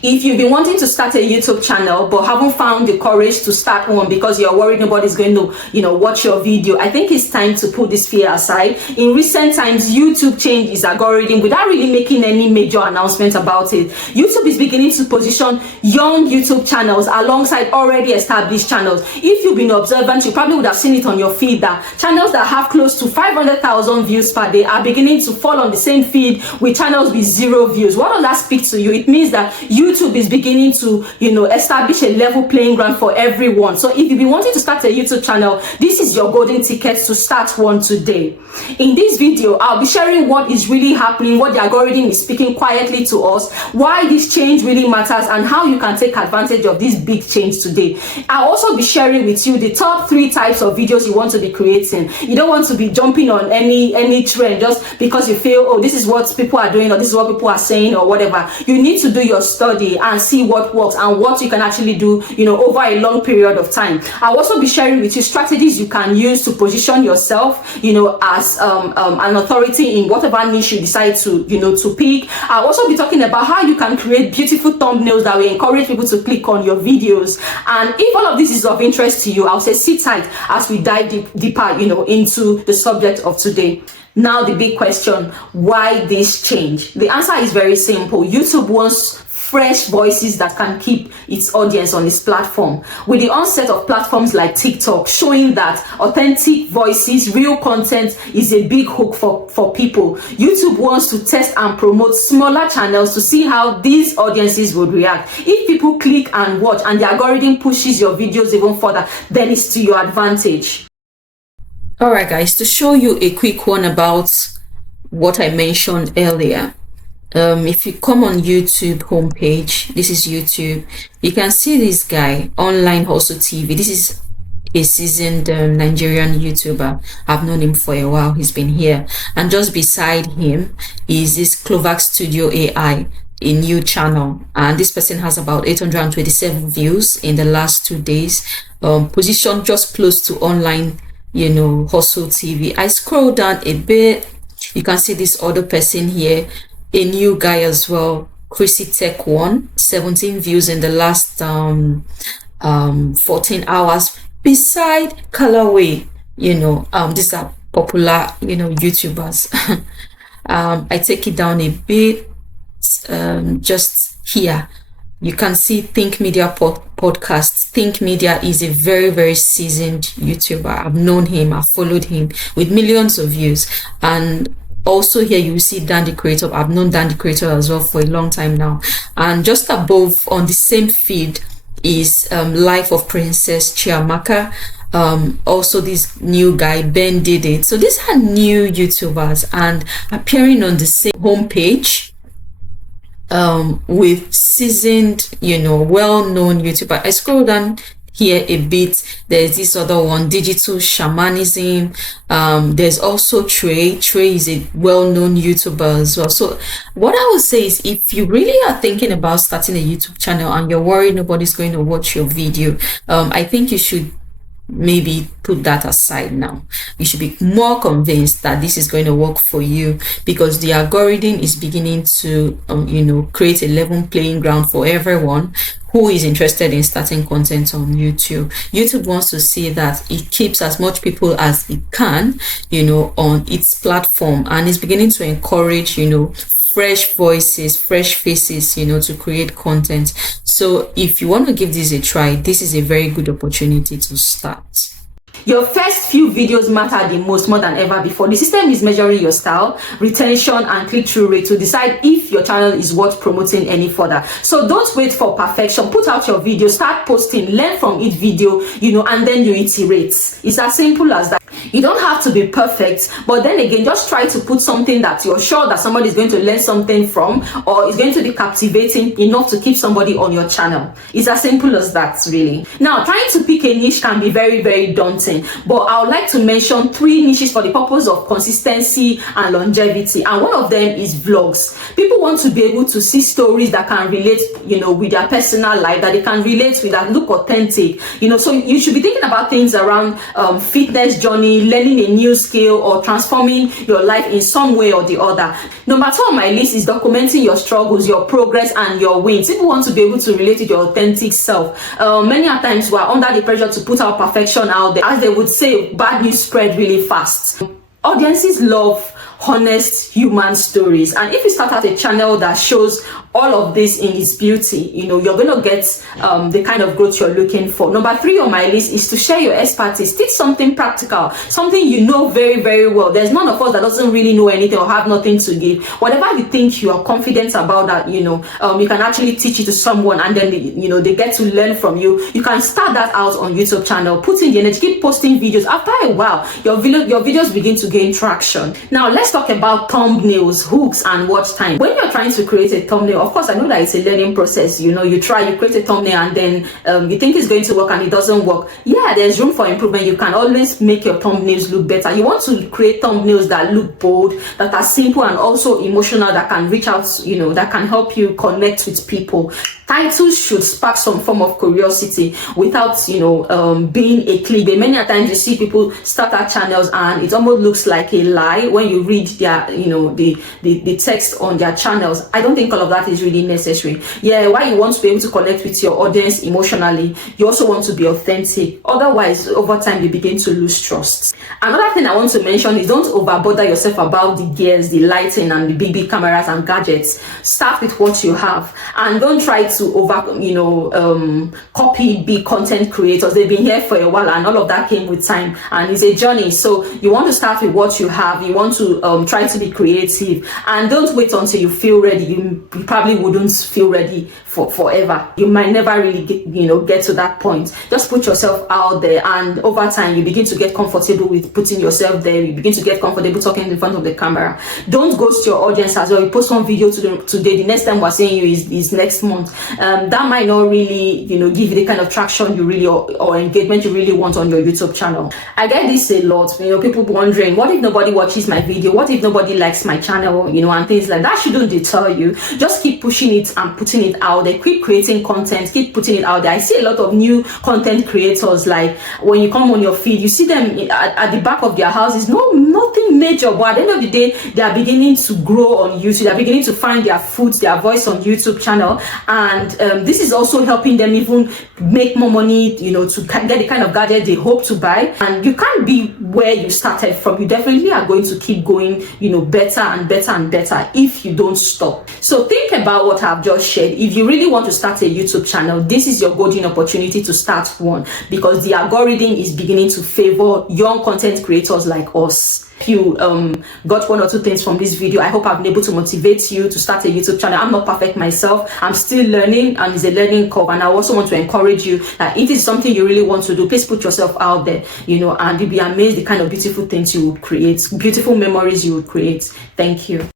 If you've been wanting to start a YouTube channel but haven't found the courage to start one because you're worried nobody's going to, watch your video, I think it's time to put this fear aside. In recent times, YouTube changed its algorithm without really making any major announcement about it. YouTube is beginning to position young YouTube channels alongside already established channels. If you've been observant, you probably would have seen it on your feed that channels that have close to 500,000 views per day are beginning to fall on the same feed with channels with 0 views. What does that speak to you? It means that YouTube is beginning to, establish a level playing ground for everyone. So if you've been wanting to start a YouTube channel, this is your golden ticket to start one today. In this video, I'll be sharing what is really happening, what the algorithm is speaking quietly to us, why this change really matters, and how you can take advantage of this big change today. I'll also be sharing with you the top 3 types of videos you want to be creating. You don't want to be jumping on any trend just because you feel, oh, this is what people are doing or this is what people are saying or whatever. You need to do your study and see what works and what you can actually do, over a long period of time. I'll also be sharing with you strategies you can use to position yourself, as an authority in whatever niche you decide to, to pick. I'll also be talking about how you can create beautiful thumbnails that will encourage people to click on your videos. And if all of this is of interest to you, I'll say sit tight as we dive deeper, into the subject of today. Now, the big question, why this change? The answer is very simple. YouTube wants fresh voices that can keep its audience on its platform. With the onset of platforms like TikTok showing that authentic voices, real content is a big hook for people, YouTube wants to test and promote smaller channels to see how these audiences would react. If people click and watch and the algorithm pushes your videos even further, then it's to your advantage. Alright guys, to show you a quick one about what I mentioned earlier. If you come on YouTube homepage, this is YouTube, you can see this guy, Online Hustle TV. This is a seasoned Nigerian YouTuber. I've known him for a while. He's been here. And just beside him is this clout-first Studio AI, a new channel. And this person has about 827 views in the last 2 days. Positioned just close to Online, Hustle TV. I scroll down a bit. You can see this other person here, a new guy as well, Chrissy Tech 1, 17 views in the last 14 hours. Beside Colorway, these are popular, YouTubers. I take it down a bit, just here. You can see Think Media podcast. Think Media is a very, very seasoned YouTuber. I've known him, I've followed him with millions of views. And also here you see Dan the Creator. I've known Dan the Creator as well for a long time now. And just above on the same feed is Life of Princess Chiamaka. Also this new guy Ben did it. So these are new YouTubers and appearing on the same homepage with seasoned, well-known YouTuber. I scroll down here a bit. There's this other one, Digital Shamanism. There's also Trey. Trey is a well-known YouTuber as well. So what I would say is, if you really are thinking about starting a YouTube channel and you're worried nobody's going to watch your video, I think you should maybe put that aside now. You should be more convinced that this is going to work for you, because the algorithm is beginning to create a level playing ground for everyone who is interested in starting content on YouTube. YouTube wants to see that it keeps as much people as it can, on its platform, and is beginning to encourage, fresh voices, fresh faces, to create content. So if you want to give this a try, this is a very good opportunity to start. Your first few videos matter the most, more than ever before. The system is measuring your style, retention, and click-through rate to decide if your channel is worth promoting any further. So don't wait for perfection. Put out your video, start posting, learn from each video, and then you iterate. It's as simple as that. You don't have to be perfect, but then again, just try to put something that you're sure that somebody is going to learn something from, or is going to be captivating enough to keep somebody on your channel. It's as simple as that, really. Now, trying to pick a niche can be very, very daunting, but I would like to mention 3 niches for the purpose of consistency and longevity, and one of them is vlogs. People want to be able to see stories that can relate, with their personal life, that they can relate with, that look authentic, so you should be thinking about things around fitness journey, be learning a new skill or transforming your life in some way or the other. Number 2 on my list is documenting your struggles, your progress, and your wins. People want to be able to relate with your authentic self. Many a times we are under the pressure to put our perfection out there. As they would say, bad news spread really fast. Audiences love honest human stories, and if you start out a channel that shows all of this in its beauty, you're going to get the kind of growth you're looking for. Number 3 on my list is to share your expertise. Teach something practical, something you know very, very well. There's none of us that doesn't really know anything or have nothing to give. Whatever you think you are confident about, that you can actually teach it to someone, and then they get to learn from you. You can start that out on YouTube channel. Put in the energy, keep posting videos. After a while, your videos begin to gain traction. Now let's talk about thumbnails, hooks, and watch time. When you're trying to create a thumbnail, of course, I know that it's a learning process. You create a thumbnail, and then you think it's going to work and it doesn't work. Yeah, there's room for improvement. You can always make your thumbnails look better. You want to create thumbnails that look bold, that are simple and also emotional, that can reach out, that can help you connect with people. Titles should spark some form of curiosity without, being a clickbait. Many a times you see people start our channels and it almost looks like a lie when you read their, the text on their channels. I don't think all of that is really necessary. Yeah, while you want to be able to connect with your audience emotionally, you also want to be authentic. Otherwise, over time, you begin to lose trust. Another thing I want to mention is don't overbother yourself about the gears, the lighting, and the big cameras and gadgets. Start with what you have, and don't try to copy big content creators. They've been here for a while, and all of that came with time, and it's a journey. So you want to start with what you have. You want to try to be creative, and don't wait until you feel ready. You probably wouldn't feel ready for forever. You might never really get to that point. Just put yourself out there, and over time you begin to get comfortable with putting yourself there. You begin to get comfortable talking in front of the camera. Don't ghost your audience as well. You post one video today, the next time we're seeing you is next month. That might not really give you the kind of traction you really or engagement you really want on your YouTube channel. I get this a lot. People wondering, what if nobody watches my video? What if nobody likes my channel? And things like that. Shouldn't deter you. Just keep pushing it and putting it out there. Keep creating content. Keep putting it out there. I see a lot of new content creators. Like when you come on your feed, you see them at the back of their houses. Nothing major, but at the end of the day, they are beginning to grow on YouTube. They are beginning to find their foot, their voice on YouTube channel, and this is also helping them even make more money, to get the kind of gadget they hope to buy. And you can't be where you started from. You definitely are going to keep going, better and better and better if you don't stop. So think about what I've just shared. If you really want to start a YouTube channel, this is your golden opportunity to start one, because the algorithm is beginning to favor young content creators like us. If you got one or two things from this video, I hope I've been able to motivate you to start a YouTube channel. I'm not perfect myself. I'm still learning, and it's a learning curve. And I also want to encourage you that if it's something you really want to do, please put yourself out there, and you'll be amazed the kind of beautiful things you would create, beautiful memories you would create. Thank you.